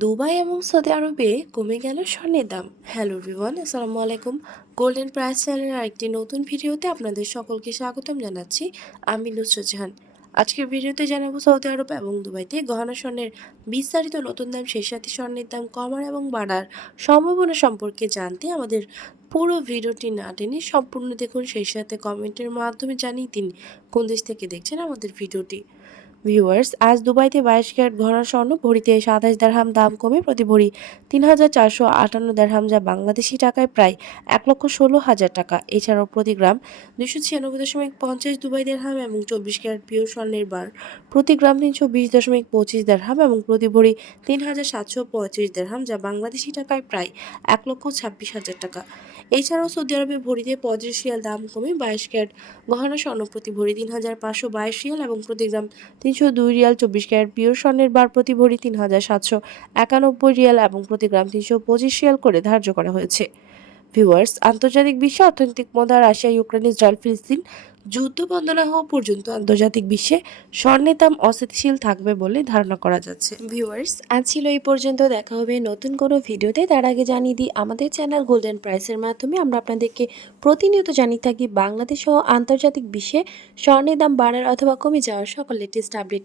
Dubai এবং Saudi আরবে কমে গেল স্বর্ণের দাম। হ্যালো রিওয়ান আসসালামু আলাইকুম। গোল্ডেন প্রাইস চ্যানেলের আরেকটি নতুন ভিডিওতে আপনাদের সকলকে স্বাগতম জানাচ্ছি। আমি নুসরত জাহান। আজকের ভিডিওতে জানাব সৌদি আরব এবং দুবাইতে গহনা স্বর্ণের বিস্তারিত নতুন দাম, সেই সাথে স্বর্ণের দাম কমার এবং বাড়ার সম্ভাবনা সম্পর্কে জানতে আমাদের পুরো ভিডিওটি না টেনে সম্পূর্ণ দেখুন, সেই সাথে কমেন্টের মাধ্যমে জানিয়ে দিন কোন দেশ থেকে দেখছেন আমাদের ভিডিওটি। ভিউয়ার্স আজ দুবাইতে বাইশ ক্যারেট ঘন স্বর্ণ, ভরিতে সাতাশ দেড়হাম দাম কমে প্রতি ভরি তিন হাজার চারশো আটান্ন দেড়হাম, যা বাংলাদেশি টাকায় প্রায় এক লক্ষ ষোলো হাজার টাকা। এছাড়াও প্রতি গ্রাম দুশো ছিয়ানব্বই দশমিক পঞ্চাশ দুবাই দেড়হাম এবং চব্বিশ ক্যারেট পিওর স্বর্ণের বার। প্রতি গ্রাম তিনশো বিশ দশমিক পঁচিশ দেড়হাম এবং প্রতি ভরি তিন হাজার সাতশো পঁয়ত্রিশ দেড়হাম, যা বাংলাদেশি টাকায় প্রায় এক লক্ষ ছাব্বিশ হাজার টাকা। এছাড়াও সৌদি আরবে ভরিতে পঁয়ত্রিশ রিয়াল দাম কমে বাইশ ক্যারেট গহনা স্বর্ণ, প্রতি ভরি তিন হাজার পাঁচশো বাইশ রিয়াল এবং প্রতি গ্রাম তিনশো দুই রিয়াল চব্বিশ ক্যারেট পিওর স্বর্ণের বার প্রতি ভরি তিন হাজার সাতশো একানব্বই রিয়াল এবং প্রতি গ্রাম তিনশো পঁচিশ রিয়াল করে ধার্য করা হয়েছে। ভিউয়ার্স, আন্তর্জাতিক বিশ্ব অর্থনৈতিক মন্দা রাশিয়া, ইউক্রেন, ইসরায়েল, ফিলিস্তিন যুদ্ধ বন্ধ না হওয়া পর্যন্ত আন্তর্জাতিক বিশ্বে স্বর্ণের দাম অস্থিতিশীল থাকবে বলে ধারণা করা যাচ্ছে। ভিউয়ার্স, আজ ছিল এই পর্যন্ত। দেখা হবে নতুন কোনো ভিডিওতে। তার আগে জানিয়ে দিই, আমাদের চ্যানেল গোল্ডেন প্রাইসের মাধ্যমে আমরা আপনাদেরকে প্রতিনিয়ত জানিয়ে থাকি বাংলাদেশ সহ আন্তর্জাতিক বিশ্বে স্বর্ণের দাম বাড়ার অথবা কমে যাওয়ার সকল লেটেস্ট আপডেট